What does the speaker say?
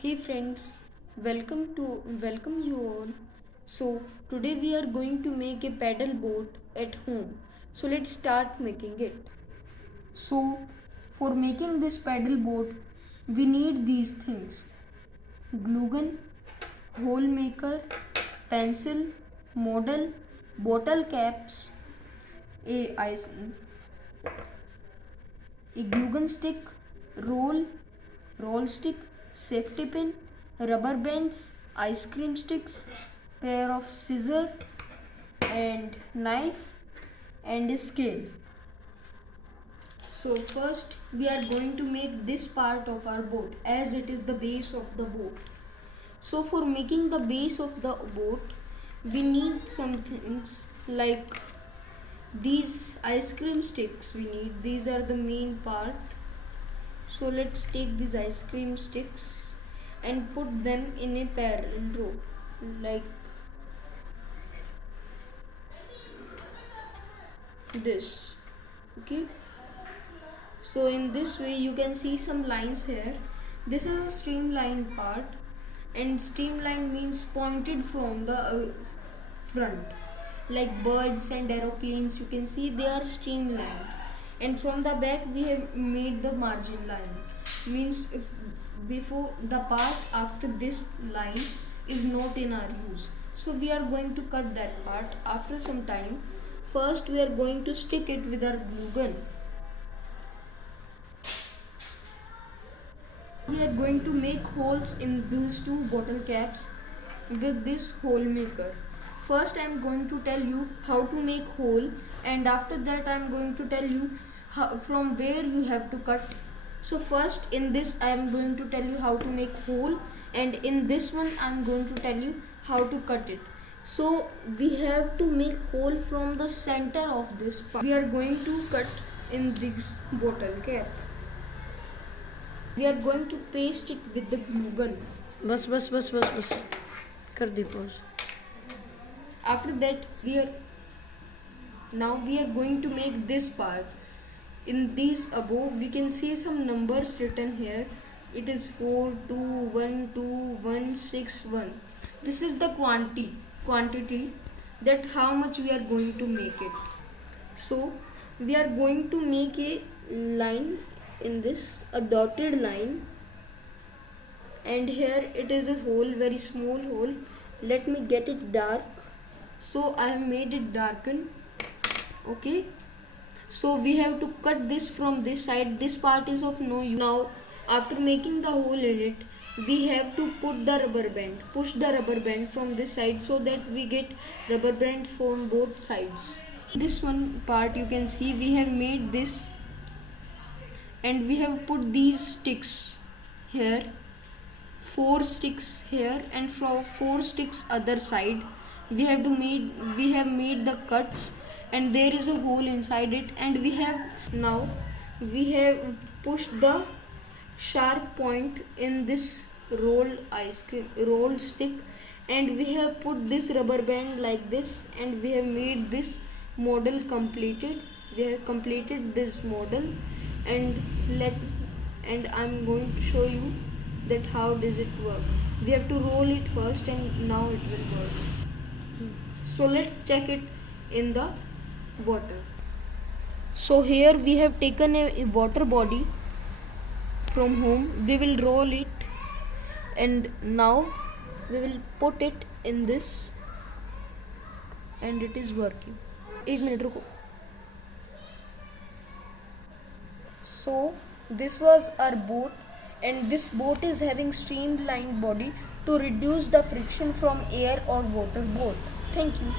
Hey friends, welcome you all. So today we are going to make a paddle boat at home. So let's start making it. So for making this paddle boat we need these things: glue gun, hole maker, pencil, model, bottle caps, a ice a glue gun stick, roll stick, safety pin, rubber bands, ice cream sticks, pair of scissors and knife and a scale. So first we are going to make this part of our boat as it is the base of the boat. So for making the base of the boat we need some things like these ice cream sticks. These are the main part. So let's take these ice cream sticks and put them in a parallel row like this. Okay, so in this way you can see some lines here. This is a streamlined part, and streamlined means pointed from the front, like birds and aeroplanes. You can see they are streamlined, and from the back we have made the margin line, means if before the part after this line is not in our use, so we are going to cut that part after some time. First we are going to stick it with our glue gun. We are going to make holes in these two bottle caps with this hole maker. First I am going to tell you how to make hole, and after that I am going to tell you from where you have to cut. So first in this I am going to tell you how to make hole, and in this one I am going to tell you how to cut it. So we have to make hole from the center of this part. We are going to cut in this bottle cap. We are going to paste it with the glue gun. बस बस बस बस बस कर दी pause. After that now we are going to make this part. In these above we can see some numbers written here. It is 421261. This is the quantity that how much we are going to make it. So we are going to make a line in this, a dotted line, and here it is a hole, very small hole. Let me get it dark. So I have made it darken. Okay, so we have to cut this from this side. This part is of no use. Now after making the hole in it, we have to put the rubber band, push the rubber band from this side so that we get rubber band from both sides. This one part you can see we have made this, and we have put these sticks here, 4 sticks here, and from 4 sticks other side. We have made the cuts, and there is a hole inside it, and we have pushed the sharp point in this rolled stick, and we have put this rubber band like this, and we have made this model completed. We have completed this model, and I'm going to show you that how does it work. We have to roll it first, and now it will work. So let's check it in the water. So here we have taken a water body from home. We will roll it, and now we will put it in this, and it is working. 1 minute रुको. So this was our boat, and this boat is having streamlined body to reduce the friction from air or water both. Thank you.